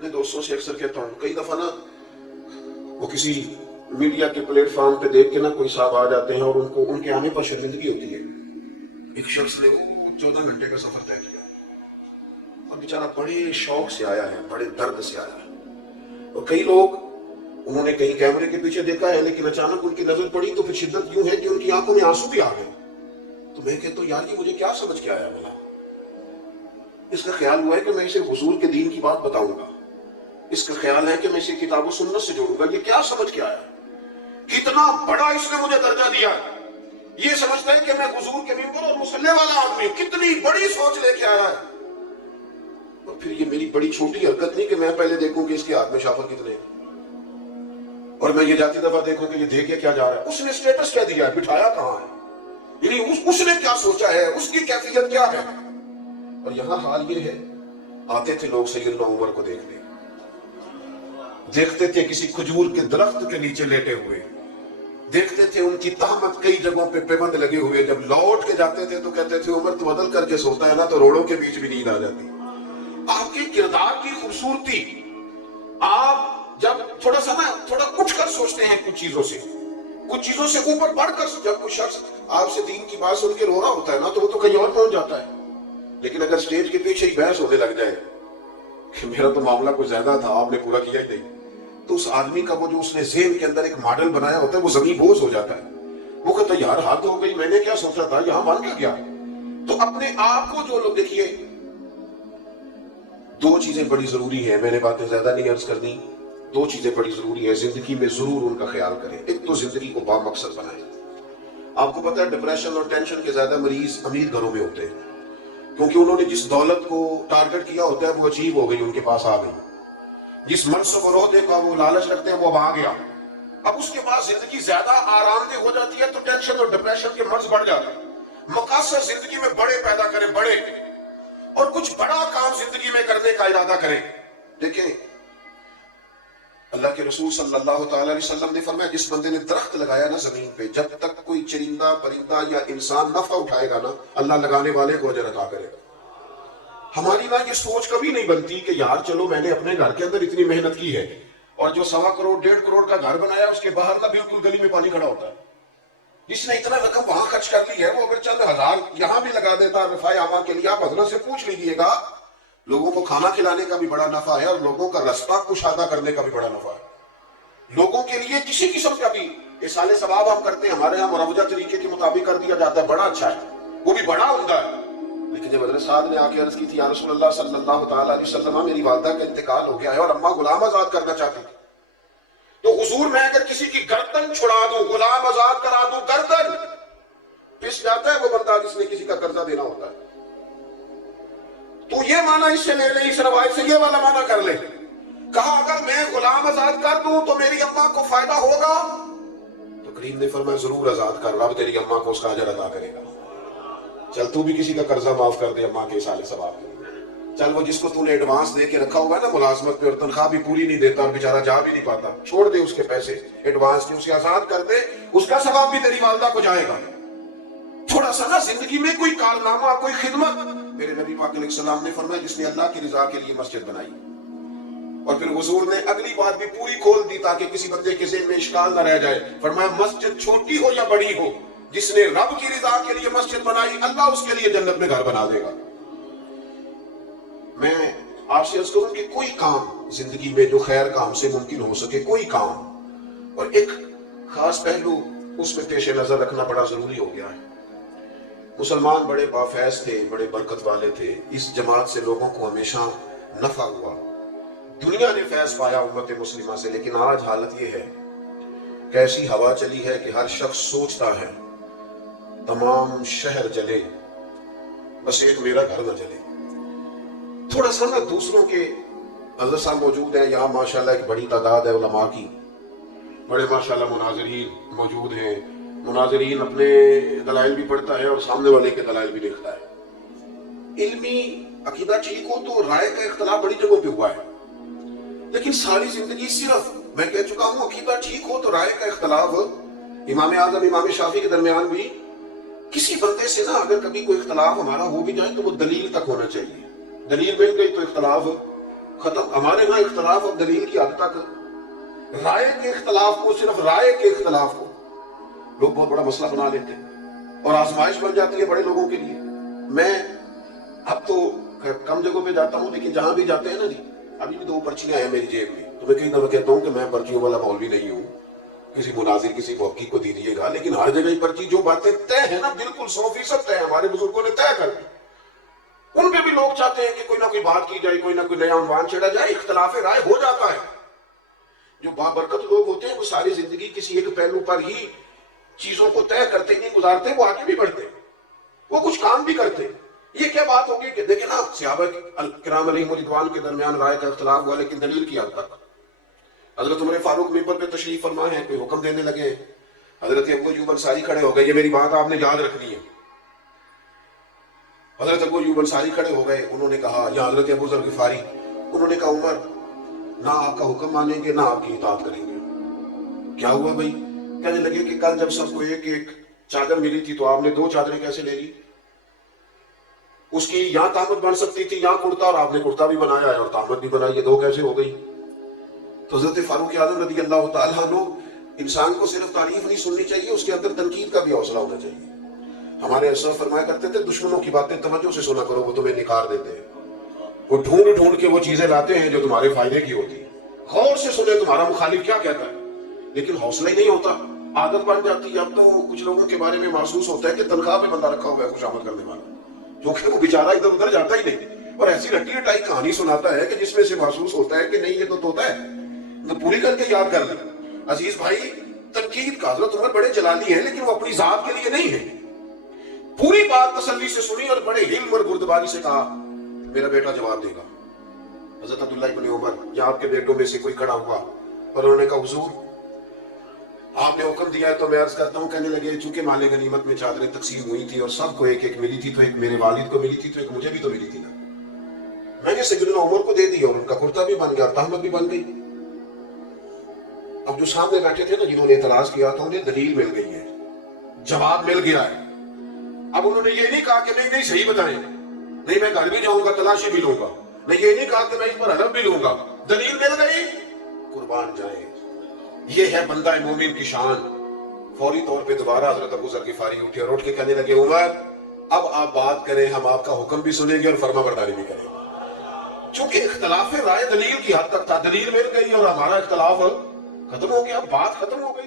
اپنے دوستوں سے اکثر کہتا ہوں، کئی دفعہ نا وہ کسی میڈیا کے پلیٹ فارم پہ دیکھ کے نا کوئی صاحب آ جاتے ہیں اور ان کے آنے پر شرمندگی ہوتی ہے. ایک شخص نے وہ 14 گھنٹے کا سفر طے کیا اور بیچارہ بڑے شوق سے آیا ہے، بڑے درد سے آیا ہے. اور کئی لوگ انہوں نے کہیں کیمرے کے پیچھے دیکھا ہے لیکن اچانک ان کی نظر پڑی تو پھر شدت یوں ہے کہ ان کی آنکھوں میں آنسو بھی آ گئے. تو میں کہتا ہوں یار یہ مجھے کیا سمجھ کے آیا بولا. اس کا خیال ہوا ہے کہ میں اسے حضور کے دین کی بات بتاؤں گا، اس کا خیال ہے کہ میں اسے کتاب و سنت سے جوڑوں گا. یہ کیا سمجھ کے آیا؟ کتنا بڑا اس نے مجھے درجہ دیا ہے. یہ سمجھتا ہے کہ میں حضور کے ممبر اور مصلی والا آدمی ہوں. کتنی بڑی سوچ لے کے آیا ہے. اور پھر یہ میری بڑی چھوٹی حرکت نہیں کہ میں پہلے دیکھوں کہ اس کے ہاتھ میں شافر کتنے ہیں اور میں یہ جاتی دفعہ دیکھوں کہ یہ دے کے کیا جا رہا ہے. اس نے اسٹیٹس کیا دیا ہے، بٹھایا کہاں ہے، یعنی اس نے کیا سوچا ہے، اس کی کیفیت کیا ہے. اور یہاں حال یہ ہے، آتے تھے لوگ سیدنا عمر کو دیکھنے، دیکھتے تھے کسی کھجور کے درخت کے نیچے لیٹے ہوئے، دیکھتے تھے ان کی تہمت کئی جگہوں پہ پیبند لگے ہوئے. جب لوٹ کے جاتے تھے تو کہتے تھے عمر تو بدل کر کے سوتا ہے نا تو روڑوں کے بیچ بھی نیند آ جاتی. آپ کے کردار کی خوبصورتی، آپ جب تھوڑا اٹھ کر سوچتے ہیں کچھ چیزوں سے اوپر بڑھ کر، جب کوئی شخص آپ سے دین کی بات سن کے رو رہا ہوتا ہے نا تو وہ تو کہیں اور پہنچ جاتا ہے. لیکن اگر سٹیج کے پیچھے ہی بحث ہونے لگ جائے کہ میرا تو معاملہ کچھ زیادہ تھا، آپ نے پورا کیا ہی نہیں، تو اس آدمی کا وہ جو اس نے ذہن کے اندر ایک ماڈل بنایا ہوتا ہے وہ زمین بوز ہو جاتا ہے. وہ کہتا ہے یار حد ہو گئی، میں نے کیا سوچا تھا، یہاں مان کیا گیا. تو اپنے آپ کو جو لوگ دیکھیے، دو چیزیں بڑی ضروری ہیں، میں نے باتیں زیادہ نہیں عرض کرنی. دو چیزیں بڑی ضروری ہیں زندگی میں، ضرور ان کا خیال کریں. ایک تو زندگی کو با مقصد بنائیں. آپ کو پتہ ہے ڈپریشن اور ٹینشن کے زیادہ مریض امیر گھروں میں ہوتے ہیں، کیونکہ انہوں نے جس دولت کو ٹارگٹ کیا ہوتا ہے وہ اچیو ہو گئی، ان کے پاس آ گئی. جس منصب اور عہدے کا وہ لالچ رکھتے ہیں وہ اب آ گیا. اب اس کے بعد زندگی زیادہ آرام دہ ہو جاتی ہے تو ٹینشن اور ڈپریشن کے مرض بڑھ جاتے ہیں. مقاصد زندگی میں بڑے پیدا کریں، بڑے، اور کچھ بڑا کام زندگی میں کرنے کا ارادہ کریں. دیکھیں اللہ کے رسول صلی اللہ تعالی علیہ وسلم نے فرمایا جس بندے نے درخت لگایا نا زمین پہ، جب تک کوئی چرندہ پرندہ یا انسان نفع اٹھائے گا نا اللہ لگانے والے کو اجر عطا کرے گا. ہماری نا یہ سوچ کبھی نہیں بنتی کہ یار چلو میں نے اپنے گھر کے اندر اتنی محنت کی ہے، اور جو 1.25 کروڑ 1.5 کروڑ کا گھر بنایا اس کے باہر کا بالکل گلی میں پانی کھڑا ہوتا ہے. جس نے اتنا رقم وہاں خرچ کر لی ہے وہ اگر چند ہزار یہاں بھی لگا دیتا رفاع عامہ کے لیے. آپ حضرت سے پوچھ لیجئے گا، لوگوں کو کھانا کھلانے کا بھی بڑا نفع ہے اور لوگوں کا رستہ کشادہ کرنے کا بھی بڑا نفع ہے. لوگوں کے لیے کسی قسم کا بھی احسان ثواب ہم کرتے ہیں، ہمارے یہاں مروجہ طریقے کے مطابق کر دیا جاتا ہے، بڑا اچھا ہے، وہ بھی بڑا عمدہ ہے. لیکن جب حضرت صاحب نے آ کے عرض کی تھی یا رسول اللہ صلی اللہ تعالیٰ علیہ وسلم میری والدہ کا انتقال ہو گیا ہے اور اماں غلام آزاد کرنا چاہتی تھی، تو حضور میں اگر کسی کی گردن چھڑا دوں، غلام آزاد کرا دوں، گردن پس جاتا ہے وہ بندہ جس نے کسی کا قرضہ دینا ہوتا ہے. تو یہ معنی اس سے لے لے، اس روایت سے یہ والا معنی کر لے. کہا اگر میں غلام آزاد کر دوں تو میری اماں کو فائدہ ہوگا؟ تو کریم نے فرمایا ضرور آزاد کر، رب تیری اماں کو اس کا اجر عطا کرے گا. چل تو بھی کسی کا قرضہ معاف کر دے اماں کے احسان ثواب کے. چل وہ جس کو تو نے ایڈوانس دے کے رکھا ہوا ہے نا ملازمت پہ اور تنخواہ بھی پوری نہیں دیتا اور بیچارہ جا بھی نہیں پاتا، چھوڑ دے اس کے پیسے ایڈوانس کے، اسے آزاد کر دے، اس کا ثواب بھی تیری والدہ کو جائے گا. تھوڑا سا نا زندگی میں کوئی کارنامہ، کوئی خدمت. میرے نبی پاک علیہ السلام نے فرمایا جس نے اللہ کی رضا کے لیے مسجد بنائی، اور پھر حضور نے اگلی بات بھی پوری کھول دی تاکہ کسی بندے کے ذہن میں اشکال نہ رہ جائے. فرمایا مسجد چھوٹی ہو یا بڑی ہو، جس نے رب کی رضا کے لیے مسجد بنائی اللہ اس کے لیے جنت میں گھر بنا دے گا. میں آپ سے عرض کروں کہ کوئی کام زندگی میں جو خیر کام سے ممکن ہو سکے، کوئی کام، اور ایک خاص پہلو اس میں پیش نظر رکھنا بڑا ضروری ہو گیا ہے. مسلمان بڑے بافیض تھے، بڑے برکت والے تھے، اس جماعت سے لوگوں کو ہمیشہ نفع ہوا، دنیا نے فیض پایا امت مسلمہ سے. لیکن آج حالت یہ ہے کہ ایسی ہوا چلی ہے کہ ہر شخص سوچتا ہے تمام شہر جلے بس ایک میرا گھر نہ جلے. تھوڑا سا نا دوسروں کے، حضرت صاحب موجود ہیں یہاں ماشاءاللہ، ایک بڑی تعداد ہے علماء کی، بڑے ماشاءاللہ مناظرین موجود ہیں. مناظرین اپنے دلائل بھی پڑھتا ہے اور سامنے والے کے دلائل بھی دیکھتا ہے. علمی عقیدہ ٹھیک ہو تو رائے کا اختلاف بڑی جگہوں پہ ہوا ہے، لیکن ساری زندگی صرف میں کہہ چکا ہوں عقیدہ ٹھیک ہو تو رائے کا اختلاف. امام اعظم امام شافعی کے درمیان بھی کسی بندے سے نا اگر کبھی کوئی اختلاف ہمارا ہو بھی جائے تو وہ دلیل تک ہونا چاہیے. دلیل مل گئی تو اختلاف ختم. ہمارے ہاں اختلاف اب دلیل کی حد تک, رائے کے اختلاف کو, صرف رائے کے اختلاف کو لوگ بہت بڑا مسئلہ بنا لیتے ہیں اور آزمائش بن جاتی ہے بڑے لوگوں کے لیے. میں اب تو کم جگہوں پہ جاتا ہوں, لیکن جہاں بھی جاتے ہیں نا جی, ابھی بھی 2 پرچیاں ہیں میری جیب میں. تو میں کئی دفعہ کہتا ہوں کہ میں پرچیوں والا مولوی نہیں ہوں, کسی مناظر کسی موقع کو دیجیے گا, لیکن ہر جگہ پرچی جو باتیں طے ہیں نا, بالکل 100% طے, ہمارے بزرگوں نے طے کر دی, ان پہ بھی لوگ چاہتے ہیں کہ کوئی نہ کوئی بات کی جائے, کوئی نہ کوئی نیا عنوان چھیڑا جائے. اختلاف رائے ہو جاتا ہے. جو بابرکت لوگ ہوتے ہیں وہ ساری زندگی کسی ایک پہلو پر ہی چیزوں کو طے کرتے نہیں گزارتے, وہ آگے بھی بڑھتے, وہ کچھ کام بھی کرتے. یہ کیا بات ہوگی کہ دیکھیں نا, صحابہ کرام علیہم رضوان کے درمیان رائے کا اختلاف ہوا, لیکن دلیل کی حد تک. حضرت عمر فاروق ممبر پہ تشریف فرما ہے, کوئی حکم دینے لگے, حضرت ابو ایوب انصاری کھڑے ہو گئے, یہ میری بات آپ نے یاد رکھنی ہے. حضرت ابو ایوب انصاری کھڑے ہو گئے, انہوں نے کہا, یا حضرت ابو ذر غفاری, انہوں نے کہا عمر نہ آپ کا حکم مانیں گے نہ آپ کی اطاعت کریں گے. کیا ہوا بھائی؟ کہنے لگے کہ کل جب سب کو ایک ایک چادر ملی تھی تو آپ نے 2 چادریں کیسے لے لی؟ اس کی یہاں تہمت بن سکتی تھی, یہاں کرتا, اور آپ نے کرتا بھی بنایا ہے اور تہمت بھی بنائی, یہ 2 کیسے ہو گئی؟ تو حضرت فاروق اعظم رضی اللہ تعالیٰ عنہ, انسان کو صرف تعریف نہیں سننی چاہیے, اس کے اندر تنقید کا بھی حوصلہ ہونا چاہیے. ہمارے اسلام فرمایا کرتے تھے, دشمنوں کی باتیں توجہ سے سنا کرو, وہ تمہیں نکار دیتے ہیں. وہ ڈھونڈ ڈھونڈ کے وہ چیزیں لاتے ہیں جو تمہارے فائدے کی ہوتی ہیں. غور سے سنے تمہارا مخالف کیا کہتا ہے, لیکن حوصلہ ہی نہیں ہوتا, عادت بن جاتی ہے. اب تو کچھ لوگوں کے بارے میں محسوس ہوتا ہے کہ تنخواہ پہ بندہ رکھا ہوا ہے خوشامد کرنے والا, کیونکہ وہ بیچارہ ادھر ادھر جاتا ہی نہیں, اور ایسی رٹی رٹائی کہانی سناتا ہے کہ جس میں سے محسوس ہوتا ہے کہ نہیں یہ تو طوطا ہے, تو پوری کر کے یاد کر لیں. عزیز بھائی, تنقید کا حضرت عمر بڑے جلالی ہیں, لیکن وہ اپنی ذات کے لیے نہیں ہے. پوری بات تسلی سے سنی اور بڑے علم اور بردباری سے کہا, میرا بیٹا جواب دے گا. حضرت عبداللہ ابن عمر یا آپ کے بیٹوں میں سے کوئی کھڑا ہوا اور انہوں نے کہا, حضور آپ نے حکم دیا ہے تو میں عرض کرتا ہوں. کہنے لگے, چونکہ مال غنیمت میں چادریں تقسیم ہوئی تھی اور سب کو ایک ایک ملی تھی, تو ایک میرے والد کو ملی تھی, تو ایک مجھے بھی تو ملی تھی نا, میں نے سیدنا عمر کو دے دی اور ان کا کرتا بھی بن گیا اور تہمت بھی بن گئی. اب جو سامنے بیٹھے تھے نا, جنہوں نے اعتراض کیا تھا, انہیں دلیل مل گئی ہے, جواب مل گیا ہے. اب انہوں نے یہ نہیں کہا کہ نہیں صحیح بتائیں, نہیں میں گھر بھی جاؤں گا تلاشی بھی لوں گا, نہیں یہ نہیں کہا کہ میں اس پر حلف بھی لوں گا, دلیل مل گئی, قربان جائیں. یہ ہے بندہ مومن کی شان. فوری طور پہ دوبارہ حضرت ابو ذر غفاری اٹھے اور اٹھ کے کہنے لگے, عمر اب آپ بات کریں, ہم آپ کا حکم بھی سنیں گے اور فرما برداری بھی کریں گے. چونکہ اختلاف رائے دلیل کی حد تک تھا, دلیل مل گئی اور ہمارا اختلاف ختم ہو گیا, بات ختم ہو گئی.